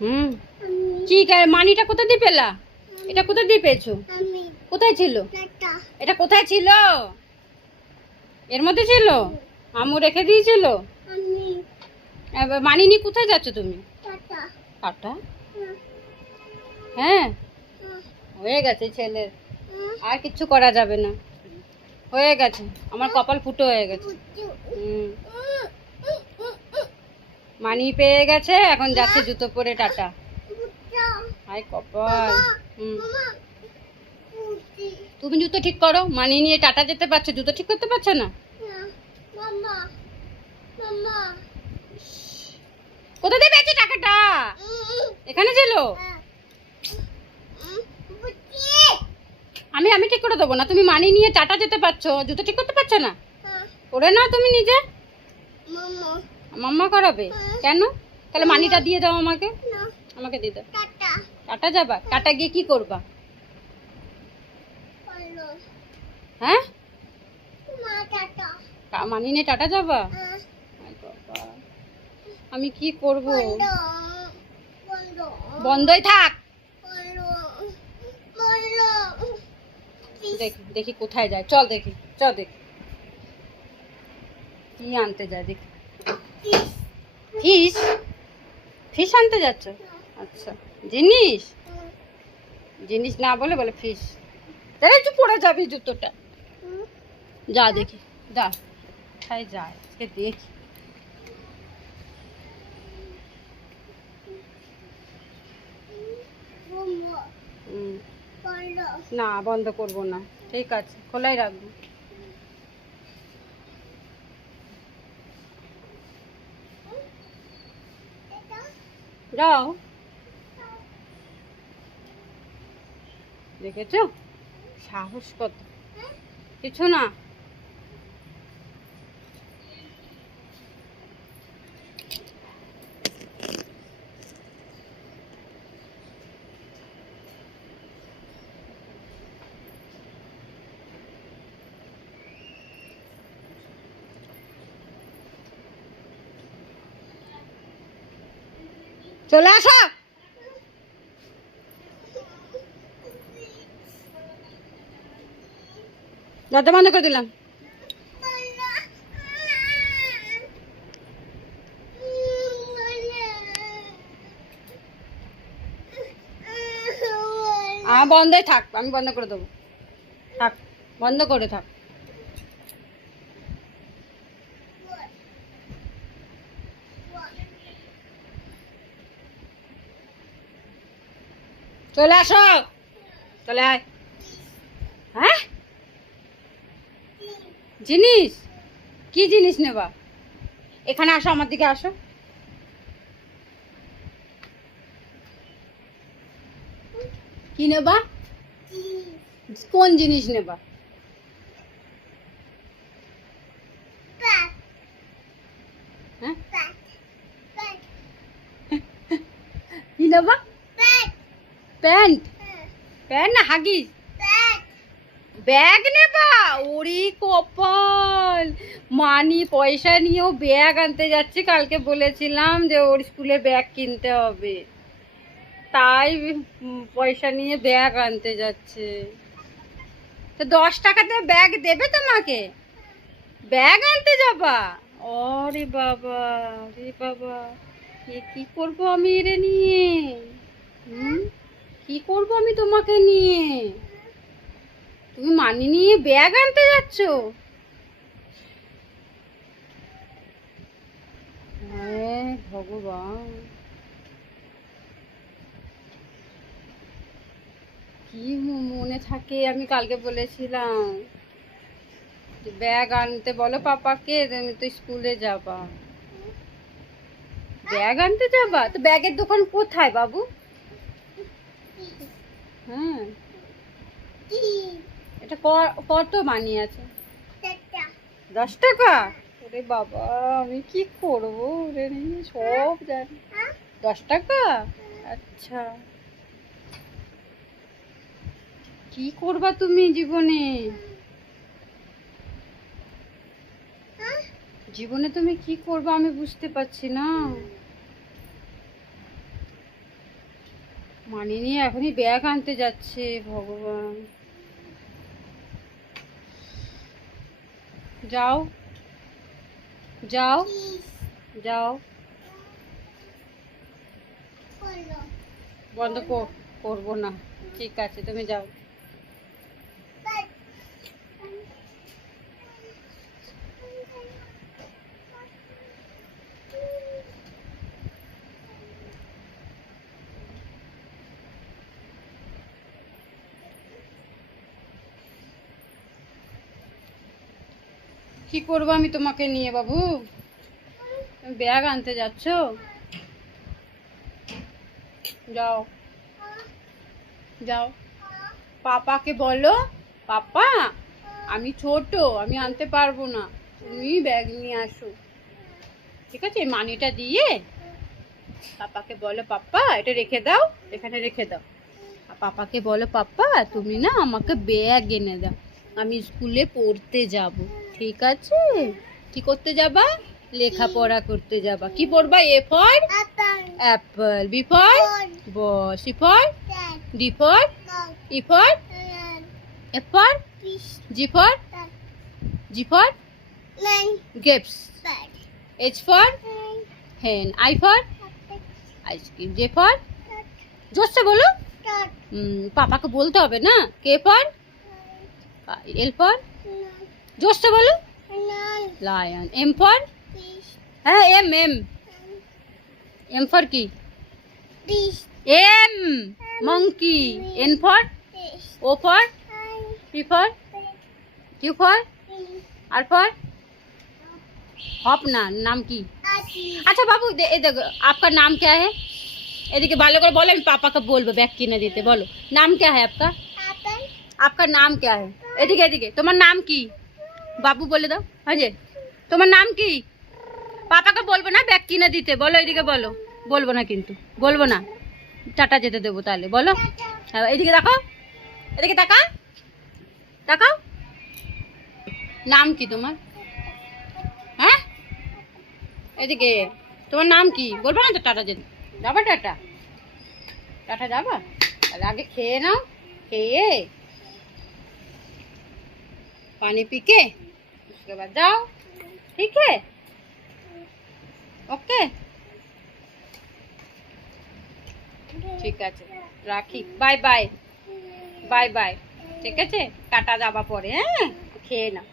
হুম, কি মানিটা কোথা দিয়ে পেলা? এটা কোথা দিয়ে পেয়েছো? কোথায় ছিল এটা? কোথায় ছিল? এর মধ্যে ছিল? আম্মু রেখে দিয়েছিল? মানি নিয়ে কোথায় যাচ্ছ তুমি? টাটা। হ্যাঁ, হয়ে গেছে ছেলের, আর কিচ্ছু করা যাবে না। হয়ে গেছে, আমার কপাল ফুটো হয়ে গেছে। মানি পেয়ে গেছে, এখন যাচ্ছে জুতো পরে। টাটা। হাই কপাল। তুমি জুতো ঠিক করো, মানি নিয়ে টাটা যেতে পারছো, জুতো ঠিক করতে পারছো না? কোথা দিয়ে পেয়েছি টাকাটা? এখানে ছিল। আমি ঠিক করে দেবো না, তুমি মানি নিয়ে টাটা যেতে পারছো, জুতো ঠিক করতে পারছো না? করে নাও তুমি নিজে। মাম্মা করাবে? কেন? তাহলে মানিটা দিয়ে দাও আমাকে। আমাকে দিয়ে দাও। টাটা যাবা? টাটা গিয়ে কি করবা? হ্যাঁ, মানি নিয়ে টাটা যাবা? আমি কি করব? বন্ধই থাক। দেখি দেখি কোথায় যায়, চল দেখি, চল দেখি কি আনতে যায় দেখি। ফিশ? ফিশ আনতে যাচ্ছ? আচ্ছা, জিনিস জিনিস না বলে বলে ফিশ। তাহলে একটু পড়ে যাবি জুতোটা। যা দেখি, যা কোথায় যায় আজকে দেখি। না, বন্ধ করব না, ঠিক আছে, খোলাই রাখবো। যাও। দেখেছো সাহস কত! কিছু না। চলে আসো। দরজা বন্ধ করে দিলাম। বন্ধই থাক, আমি বন্ধ করে দেবো। থাক, বন্ধ করে থাক। চলে আসো, চলে আয়। হ্যাঁ, জিনিস? কি জিনিস নেবা? এখানে আসো, আমার দিকে আসো। কি নেবা? কোন জিনিস নেবা? হ্যাঁ, কি নেবা? প্যান্ট? প্যান্ট না হাগিস? ব্যাগ নেবা? ওরে কপাল, মানি পয়সা নিয়েও ব্যাগ আনতে যাচ্ছে। কালকে বলেছিলাম যে ওর স্কুলে ব্যাগ কিনতে হবে, তাই পয়সা নিয়ে ব্যাগ আনতে যাচ্ছে। তো 10 টাকাতে ব্যাগ দেবে তোমাকে? ব্যাগ আনতে যাবা? ওরে বাবা, রে বাবা, কি করবো আমি এরে নিয়ে? কি করবো আমি তোমাকে নিয়ে? তুমি মানি নিয়ে ব্যাগ আনতে যাচ্ছ? হ্যাঁ ভগবান, কি মনে থাকে। আমি কালকে বলেছিলাম যে ব্যাগ আনতে বলো পাপাকে, তুমি তো স্কুলে যাবা। ব্যাগ আনতে যাবা? তো ব্যাগের দোকান কোথায় বাবু? হ্যাঁ, এটা কত মানি আছে? 10 টাকা? ওরে বাবা, আমি কি করবো ওরে নিয়ে, সব জানি। 10 টাকা? আচ্ছা, কি করবা তুমি জীবনে? জীবনে তুমি কি করবা আমি বুঝতে পারছি না। মানি নিয়ে এখনই ব্যাগ আনতে যাচ্ছে, ভগবান। যাও যাও যাও, বন্ধ করবো না, ঠিক আছে তুমি যাও। কি করবো আমি তোমাকে নিয়ে বাবু? তুমি ব্যাগ আনতে যাচ্ছ? যাও যাও, পাপাকে বলো, পাপা আমি ছোট, আমি আনতে পারবো না, তুমি ব্যাগ নিয়ে আসো, ঠিক আছে? মানিটা দিয়ে পাপাকে বলো, পাপা এটা রেখে দাও, এখানে রেখে দাও। আর পাপাকে বলো, পাপা তুমি না আমাকে ব্যাগ এনে দাও, আমি স্কুলে পড়তে যাব, ঠিক আছে? কি করতে যাবা? লেখাপড়া করতে যাবা। কি পড়বা? A for apple, B for ball, C for D for E for F for G for grapes, H for hen, I for ice cream, J for जोर से बोलो। पापा को बोलते হবে না। K for L for जोर से बोलो। lion, M for হ্যাঁ M for কি? M monkey, N for O for P for Q for R for अपना नाम की? अच्छा बाबू देखो, आपका नाम क्या है? এদিকে ভালো করে বলো, আমি পাপাকে বলবো ব্যাগ কিনে দিতে। বলো নাম क्या है आपका? आपका नाम क्या है? এদিকে এদিকে, তোমার নাম কি? বাবু বলে দাও। হাজে তোমার নাম কি? পাপাকে বলবো না ব্যাগ কিনে দিতে, বলো এদিকে বলো। বলবো না কিন্তু, বলবো না, টাটা যেতে দেবো তাহলে। বলো হ্যাঁ, এদিকে দেখো, এদিকে তাকাও তাকাও। নাম কি তোমার? হ্যাঁ এদিকে, তোমার নাম কি? বলবো না তো টাটা যেতে। যাবা টাটা? টাটা যাবা? তাহলে আগে খেয়ে নাও, খেয়ে पानी पी के उसके बाद जाओ, ठीक है? ओके ঠিক আছে, রাখি। বাই বাই বাই বাই, ঠিক আছে? টাটা যাবা পরে, হ্যাঁ খেয়ে নাও।